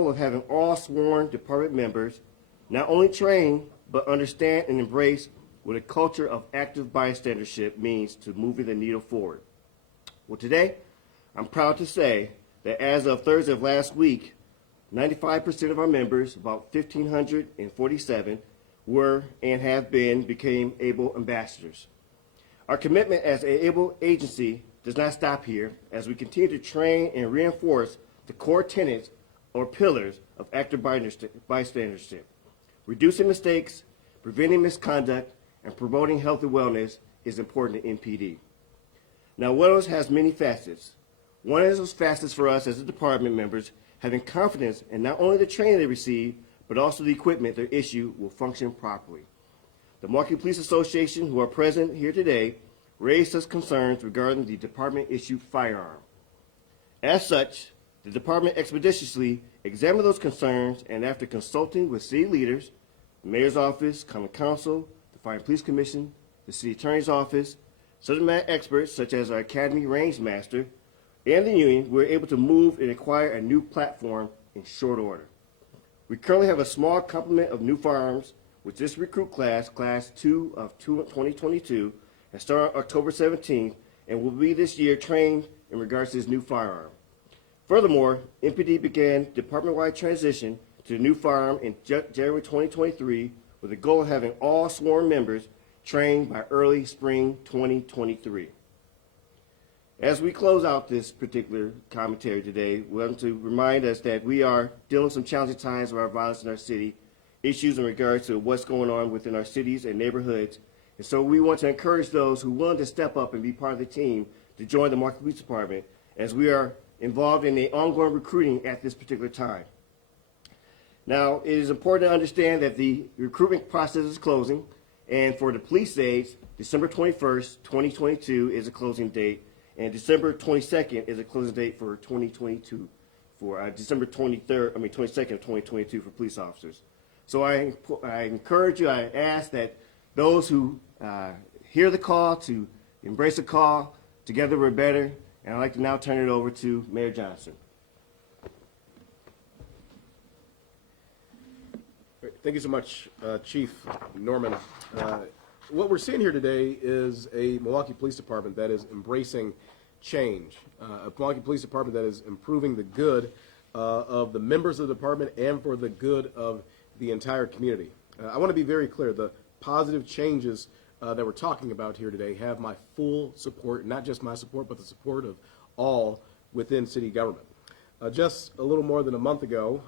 of having all sworn department members not only train but understand and embrace what a culture of active bystandership means to moving the needle forward. Well, today, I'm proud to say that as of Thursday of last week, 95% of our members, about 1,547, were and have became ABLE ambassadors. Our commitment as an ABLE agency does not stop here as we continue to train and reinforce the core tenets or pillars of active bystandership. Reducing mistakes, preventing misconduct, and promoting health and wellness is important to MPD. Now, wellness has many facets. One of those facets for us as the department members having confidence in not only the training they receive, but also the equipment they issue will function properly. The Milwaukee Police Association, who are present here today, raised us concerns regarding the department-issued firearm. As such, the department expeditiously examined those concerns, and after consulting with city leaders, the mayor's office, Common Council, the Fire and Police Commission, the city attorney's office, subject matter experts such as our Academy Range Master, and the union, we were able to move and acquire a new platform in short order. We currently have a small complement of new firearms, with this recruit class, Class 2 of 2022, has started on October 17th and will be this year trained in regards to this new firearm. Furthermore, MPD began department-wide transition to the new firearm in January 2023 with the goal of having all sworn members trained by early spring 2023. As we close out this particular commentary today, we want to remind us that we are dealing with some challenging times with our violence in our city, issues in regards to what's going on within our cities and neighborhoods. And so we want to encourage those who are willing to step up and be part of the team to join the Milwaukee Police Department as we are involved in the ongoing recruiting at this particular time. Now, it is important to understand that the recruitment process is closing, and for the police aides, December 21st, 2022 is a closing date, and December 22nd is a closing date for 2022, for December 22nd of 2022 for police officers. So I encourage you, I ask that those who hear the call to embrace the call. Together we're better. And I'd like to now turn it over to Mayor Johnson. Thank you so much, Chief Norman. What we're seeing here today is a Milwaukee Police Department that is embracing change, a Milwaukee Police Department that is improving the good of the members of the department and for the good of the entire community. I want to be very clear. The positive changes that we're talking about here today have my full support, not just my support, but the support of all within city government. Just a little more than a month ago,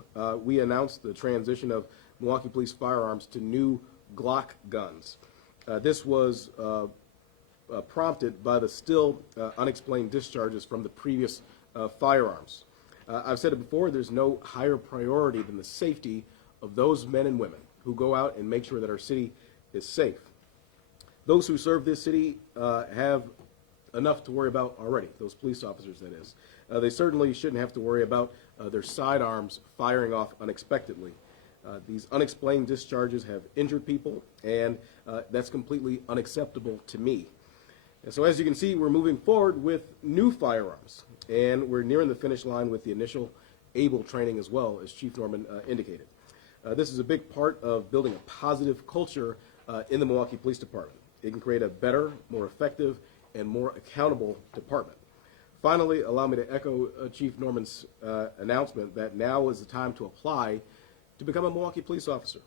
we announced the transition of Milwaukee Police Firearms to new Glock guns. This was prompted by the still unexplained discharges from the previous firearms. I've said it before, there's no higher priority than the safety of those men and women who go out and make sure that our city is safe. Those who serve this city have enough to worry about already, those police officers, that is. They certainly shouldn't have to worry about their sidearms firing off unexpectedly. These unexplained discharges have injured people, and that's completely unacceptable to me. And so as you can see, we're moving forward with new firearms, and we're nearing the finish line with the initial ABLE training as well, as Chief Norman indicated. This is a big part of building a positive culture in the Milwaukee Police Department. It can create a better, more effective, and more accountable department. Finally, allow me to echo Chief Norman's announcement that now is the time to apply to become a Milwaukee police officer.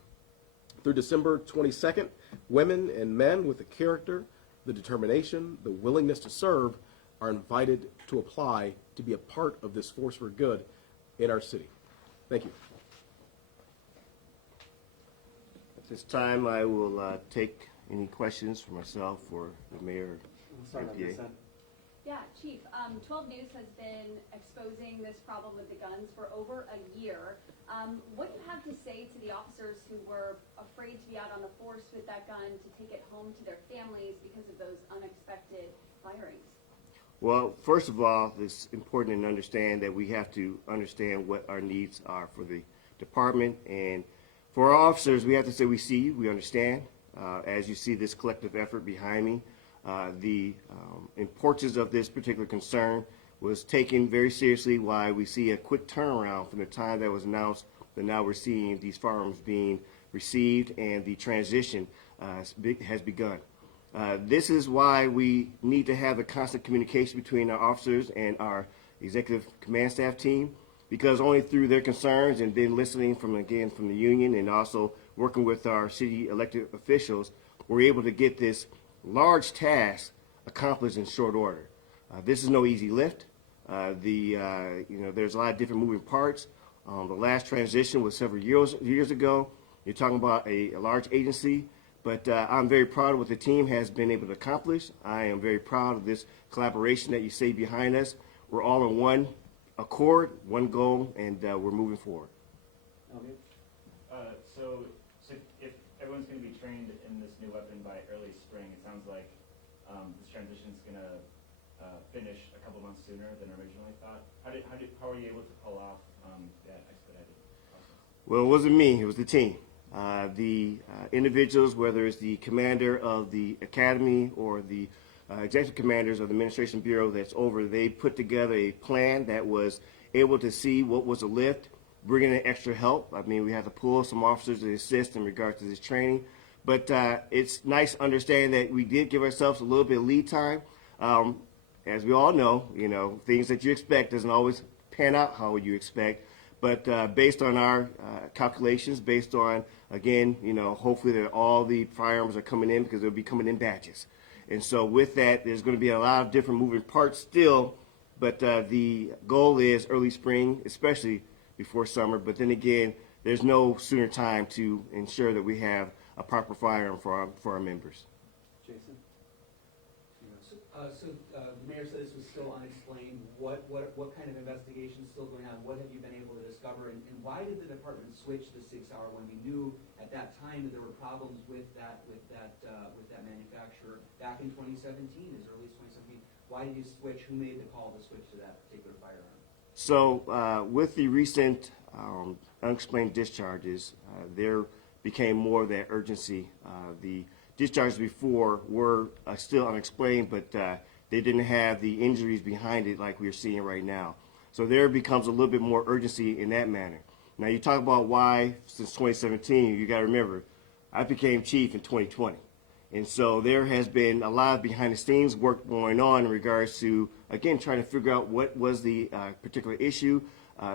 Through December 22nd, women and men with the character, the determination, the willingness to serve are invited to apply to be a part of this force for good in our city. Thank you. At this time, I will take any questions for myself or the mayor or MPA. Yeah, Chief, 12 News has been exposing this problem with the guns for over a year. What do you have to say to the officers who were afraid to be out on the force with that gun to take it home to their families because of those unexpected firings? Well, first of all, it's important to understand that we have to understand what our needs are for the department. And for our officers, we have to say we see you, we understand. As you see this collective effort behind me, the importance of this particular concern, was taken very seriously, why we see a quick turnaround from the time that was announced that now we're seeing these firearms being received and the transition has begun. This is why we need to have a constant communication between our officers and our executive command staff team, because only through their concerns and then listening from the union and also working with our city elected officials, we're able to get this large task accomplished in short order. This is no easy lift. There's a lot of different moving parts. The last transition was several years ago. You're talking about a large agency, but I'm very proud of what the team has been able to accomplish. I am very proud of this collaboration that you see behind us. We're all in one accord, one goal, and we're moving forward. Okay. So if everyone's going to be trained in this new weapon by early spring, it sounds like this transition is going to finish a couple months sooner than originally thought. How are you able to pull off that expedited process? Well, it wasn't me, it was the team. The individuals, whether it's the commander of the academy or the executive commanders of the administration bureau that's over, they put together a plan that was able to see what was a lift, bringing in extra help. I mean, we had to pull some officers to assist in regards to this training. But it's nice to understand that we did give ourselves a little bit of lead time. As we all know, things that you expect doesn't always pan out how you expect. But based on our calculations, based on, again, hopefully that all the firearms are coming in, because they'll be coming in batches. And so with that, there's going to be a lot of different moving parts still. But the goal is early spring, especially before summer. But then again, there's no sooner time to ensure that we have a proper firearm for our members. Jason? The mayor said this was still unexplained. What kind of investigation is still going on? What have you been able to discover? And why did the department switch the Sig Sauer when we knew at that time that there were problems with that manufacturer back in 2017, as early as 2017? Why did you switch? Who made the call to switch to that particular firearm? So with the recent unexplained discharges, there became more of that urgency. The discharges before were still unexplained, but they didn't have the injuries behind it like we're seeing right now. So there becomes a little bit more urgency in that manner. Now you talk about why since 2017, you got to remember, I became chief in 2020. And so there has been a lot of behind the scenes work going on in regards to, again, trying to figure out what was the particular issue.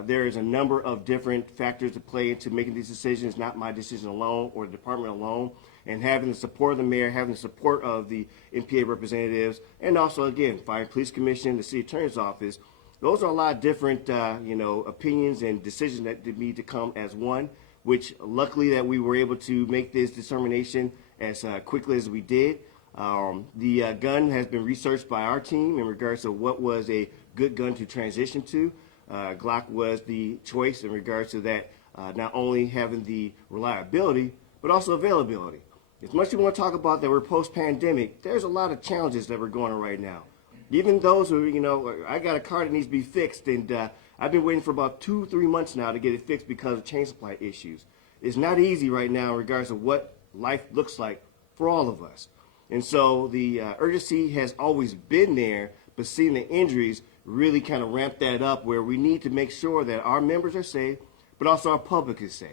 There is a number of different factors to play into making these decisions, not my decision alone or the department alone. And having the support of the mayor, having the support of the MPA representatives, and also, again, Fire and Police Commission, the City Attorney's Office, those are a lot of different, opinions and decisions that need to come as one, which luckily that we were able to make this determination as quickly as we did. The gun has been researched by our team in regards to what was a good gun to transition to. Glock was the choice in regards to that, not only having the reliability, but also availability. As much as you want to talk about that we're post-pandemic, there's a lot of challenges that we're going on right now. Even those who, I got a car that needs to be fixed, and I've been waiting for about 2-3 months now to get it fixed because of chain supply issues. It's not easy right now in regards to what life looks like for all of us. And so the urgency has always been there, but seeing the injuries really kind of ramped that up, where we need to make sure that our members are safe, but also our public is safe.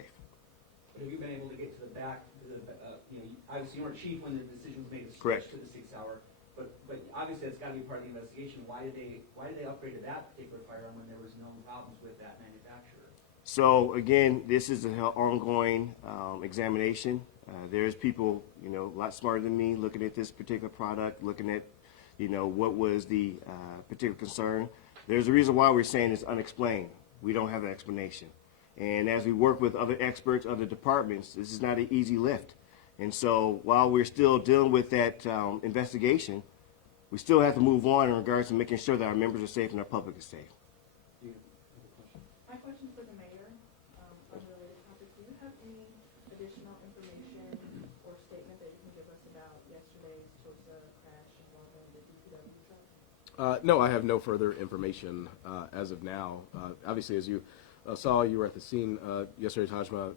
Have you been able to get to the back? Obviously you weren't chief when the decision was made to switch Correct. to the Sig Sauer, but obviously that's got to be part of the investigation. Why did they upgrade to that particular firearm when there was known problems with that manufacturer? So again, this is an ongoing examination. There's people, a lot smarter than me looking at this particular product, looking at, what was the particular concern. There's a reason why we're saying it's unexplained. We don't have an explanation. And as we work with other experts, other departments, this is not an easy lift. And so while we're still dealing with that investigation, we still have to move on in regards to making sure that our members are safe and our public is safe. My question for the mayor, unrelated topic. Do you have any additional information or statement that you can give us about yesterday's Tulsa crash involving the DPW truck? No, I have no further information as of now. Obviously, as you saw, you were at the scene yesterday, Tajma.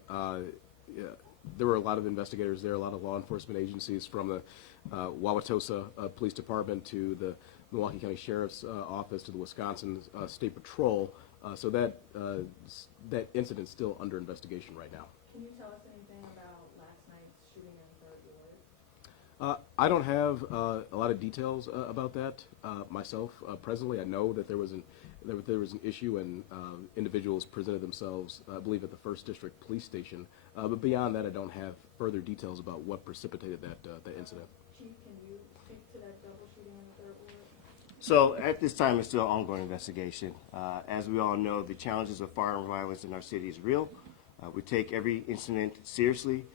There were a lot of investigators there, a lot of law enforcement agencies from the Wauwatosa Police Department to the Milwaukee County Sheriff's Office to the Wisconsin State Patrol. So that incident's still under investigation right now. Can you tell us anything about last night's shooting in 3rd Ward? I don't have a lot of details about that myself. Presently, I know that there was an issue and individuals presented themselves, I believe, at the 1st District Police Station. But beyond that, I don't have further details about what precipitated that incident. Chief, can you speak to that double shooting in the 3rd Ward? So at this time, it's still an ongoing investigation. As we all know, the challenges of firearm violence in our city is real. We take every incident seriously.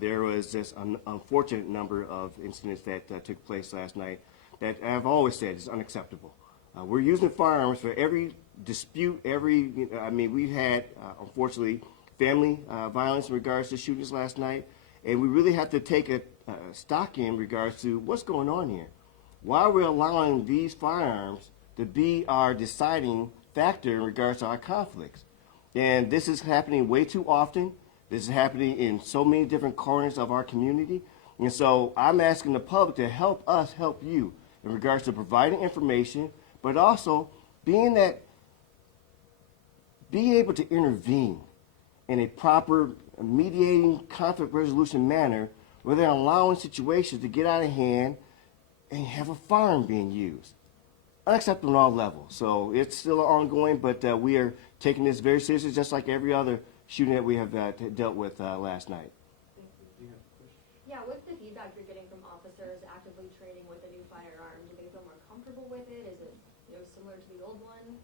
There was just an unfortunate number of incidents that took place last night that I've always said is unacceptable. We're using firearms for every dispute, we've had, unfortunately, family violence in regards to shootings last night, and we really have to take a stock in regards to what's going on here. Why are we allowing these firearms to be our deciding factor in regards to our conflicts? And this is happening way too often. This is happening in so many different corners of our community. And so I'm asking the public to help us help you in regards to providing information, but also being able to intervene in a proper mediating conflict resolution manner where they're allowing situations to get out of hand and have a firearm being used. Unacceptable on all levels. So it's still ongoing, but we are taking this very seriously, just like every other shooting that we have dealt with last night. Yeah, what's the feedback you're getting from officers actively training with a new firearm? Do they feel more comfortable with it? Is it similar to the old one?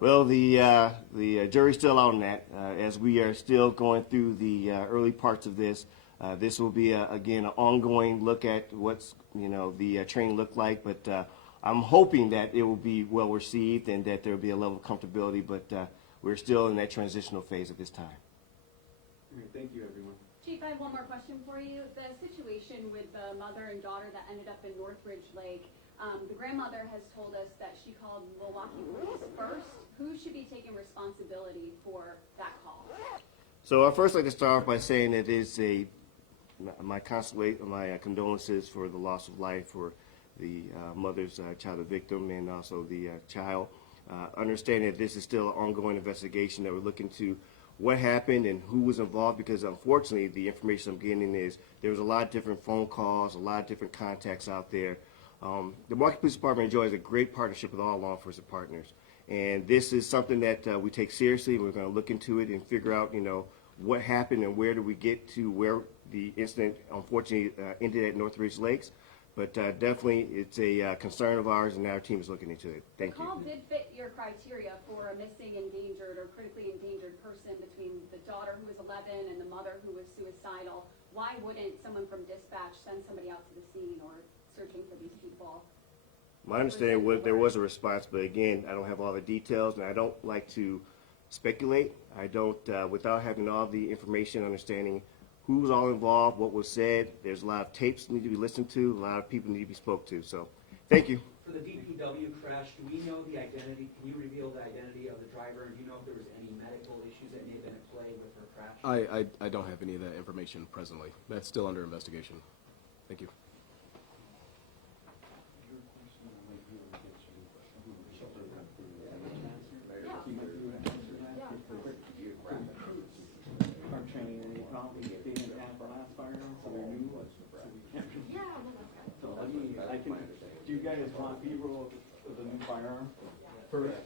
Well, the jury's still out on that. As we are still going through the early parts of this, this will be again an ongoing look at what's the training look like. But I'm hoping that it will be well received and that there will be a level of comfortability. But we're still in that transitional phase at this time. All right, thank you, everyone. Chief, I have one more question for you. The situation with the mother and daughter that ended up in Northridge Lake, the grandmother has told us that she called Milwaukee Police first. Who should be taking responsibility for that call? So I'd first like to start off by saying that it's my condolences for the loss of life for the mother's child, the victim, and also the child. Understand that this is still an ongoing investigation that we're looking to what happened and who was involved, because unfortunately the information I'm getting is there was a lot of different phone calls, a lot of different contacts out there. The Milwaukee Police Department enjoys a great partnership with all law enforcement partners, and this is something that we take seriously. We're going to look into it and figure out what happened and where do we get to where the incident unfortunately ended at Northridge Lakes. But definitely it's a concern of ours, and our team is looking into it. Thank you. The call did fit your criteria for a missing, endangered, or critically endangered person between the daughter who was 11 and the mother who was suicidal. Why wouldn't someone from dispatch send somebody out to the scene or searching for these people? My understanding was there was a response, but again, I don't have all the details, and I don't like to speculate. I don't, without having all the information, understanding who was all involved, what was said. There's a lot of tapes that need to be listened to, a lot of people need to be spoke to. So, thank you. For the DPW crash, do we know the identity? Can you reveal the identity of the driver? And do you know if there was any medical issues that may have been at play with her crash? I don't have any of that information presently. That's still under investigation. Thank you. Our training and probably they didn't have our last firearm, so they're new. So I can. Do you guys want B-roll of the new firearm first?